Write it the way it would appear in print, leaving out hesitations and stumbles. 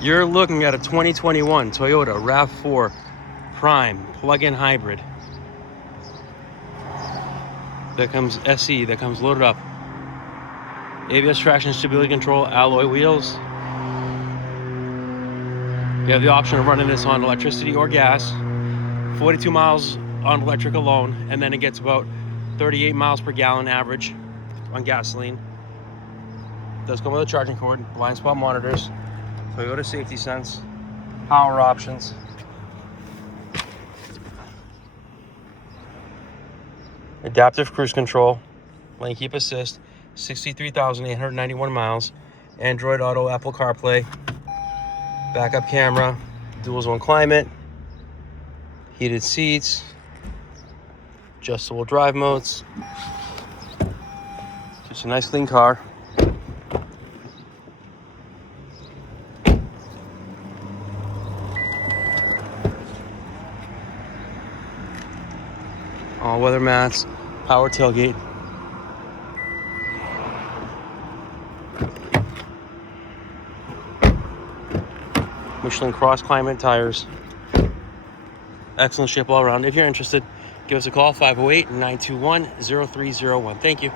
You're looking at a 2021 Toyota RAV4 Prime plug-in hybrid. That comes SE, that comes loaded up. ABS traction stability control, alloy wheels. You have the option of running this on electricity or gas. 42 miles on electric alone, and then it gets about 38 miles per gallon average on gasoline. It does come with a charging cord, blind spot monitors, Toyota safety sense, power options. Adaptive cruise control, lane keep assist, 63,891 miles, Android Auto, Apple CarPlay, backup camera, dual zone climate, heated seats, adjustable drive modes. Just a nice clean car. All weather mats, power tailgate. Michelin Cross Climate tires. Excellent shape all around. If you're interested, give us a call, 508-921-0301. Thank you.